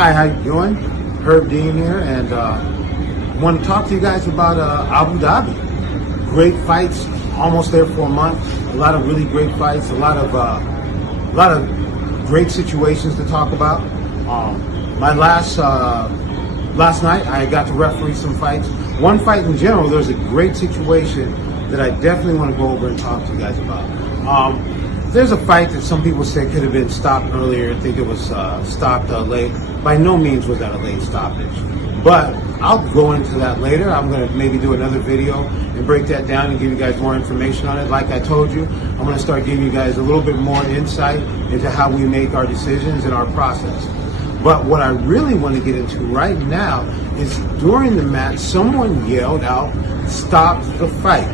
Hi, how you doing? HERBDEAN here, and want to talk to you guys about Abu Dhabi. Great fights, almost there for a month. A lot of really great fights. A lot of great situations to talk about. My last night, I got to referee some fights. One fight in general, there's a great situation that I definitely want to go over and talk to you guys about. There's a fight that some people say could have been stopped earlier. I think it was stopped late. By no means was that a late stoppage. But I'll go into that later. I'm going to maybe do another video and break that down and give you guys more information on it. Like I told you, I'm going to start giving you guys a little bit more insight into how we make our decisions and our process. But what I really want to get into right now is during the match, someone yelled out, "Stop the fight."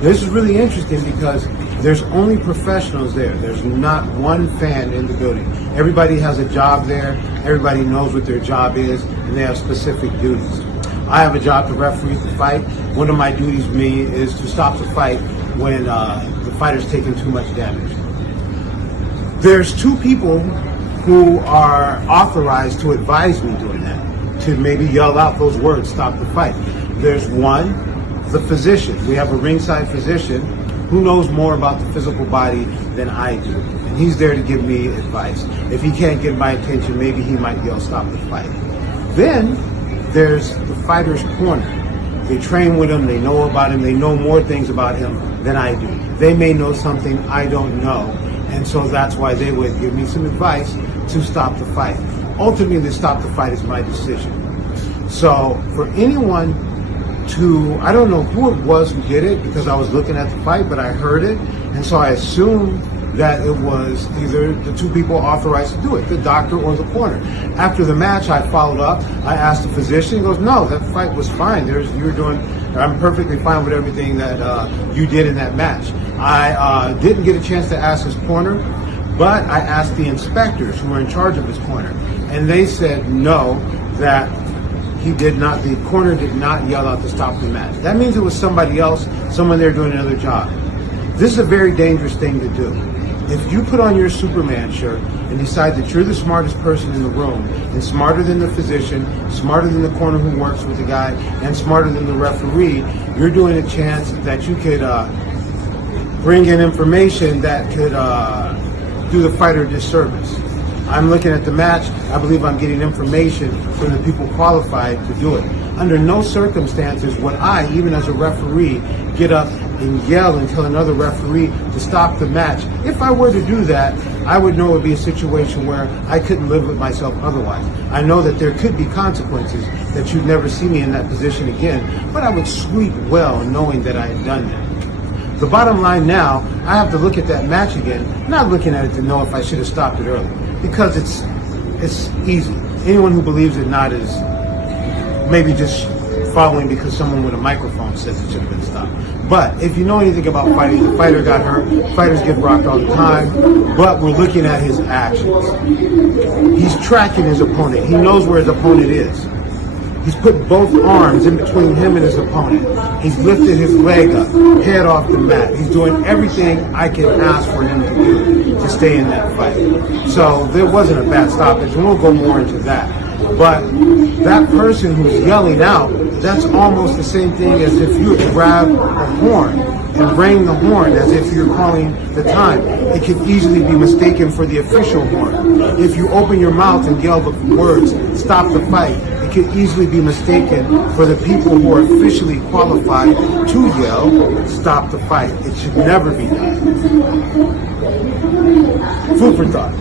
This is really interesting because there's only professionals there. There's not one fan in the building. Everybody has a job there. Everybody knows what their job is, and they have specific duties. I have a job to referee the fight. One of my duties, is to stop the fight when the fighter's taking too much damage. There's two people who are authorized to advise me doing that, to maybe yell out those words, "Stop the fight." There's one, the physician. We have a ringside physician who knows more about the physical body than I do. And he's there to give me advice. If he can't get my attention, maybe he might yell, "Stop the fight." Then there's the fighter's corner. They train with him, they know about him, they know more things about him than I do. They may know something I don't know, and so that's why they would give me some advice to stop the fight. Ultimately, to stop the fight is my decision. So for anyone I don't know who it was who did it because I was looking at the fight, but I heard it, and so I assumed that it was either the two people authorized to do it, the doctor or the corner. After the match, I followed up. I asked the physician. He goes, "No, that fight was fine. I'm perfectly fine with everything that you did in that match." I didn't get a chance to ask his corner, but I asked the inspectors who were in charge of his corner, and they said no, that the corner did not yell out to stop the match. That means it was somebody else, someone there doing another job. This is a very dangerous thing to do. If you put on your Superman shirt and decide that you're the smartest person in the room, and smarter than the physician, smarter than the corner who works with the guy, and smarter than the referee, you're doing a chance that you could bring in information that could do the fighter a disservice. I'm looking at the match. I believe I'm getting information from the people qualified to do it. Under no circumstances would I, even as a referee, get up and yell and tell another referee to stop the match. If I were to do that, I would know it would be a situation where I couldn't live with myself otherwise. I know that there could be consequences, that you'd never see me in that position again, but I would sleep well knowing that I had done that. The bottom line now, I have to look at that match again, not looking at it to know if I should have stopped it early, because it's easy. Anyone who believes it not is maybe just following because someone with a microphone says it should have been stopped. But if you know anything about fighting, the fighter got hurt, fighters get rocked all the time, but we're looking at his actions. He's tracking his opponent. He knows where his opponent is. He's put both arms in between him and his opponent. He's lifted his leg up, head off the mat. He's doing everything I can ask for him to do to stay in that fight. So there wasn't a bad stoppage, and we'll go more into that. But that person who's yelling out, that's almost the same thing as if you grab a horn and ring the horn as if you're calling the time. It could easily be mistaken for the official horn. If you open your mouth and yell the words, "Stop the fight," it could easily be mistaken for the people who are officially qualified to yell, "Stop the fight." It should never be done. Food for thought.